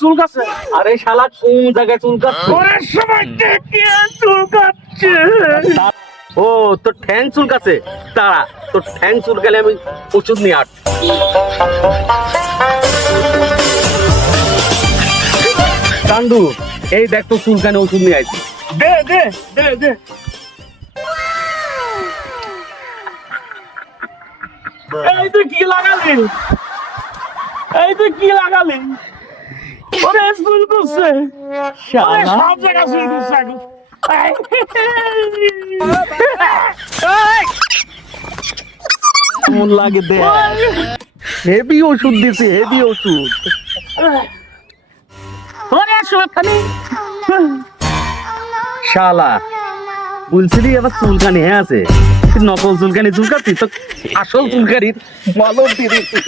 চুলকাছে। আরে শালা কোন জায়গায় চুলকাচ্ছে? ওরে সবাই দেখে চুলকাচ্ছে। ও তোর ঠ্যাং চুলকাচ্ছে, তারা তোর ঠ্যাং চুলকালে আমি ওষুধ নিয়ে আসছি। চান্দু, এই দেখ তো চুলকানে ওষুধ নিয়ে আসছি। দে দে দে দে। এই তুই কি লাগালি? ওরে চুল করছে, ওরে সব জায়গা চুল করছে এখন। কেমন লাগে দে, হেভি ওষুধ দিছে, হেভি ওষুধ। ওরে শয়তানি। শালা বলছিলি আবার চুলকানি আছে, নকল চুলকানি চুলকাচ্ছি তো আসল চুলকানির মালর দিয়ে দিচ্ছি।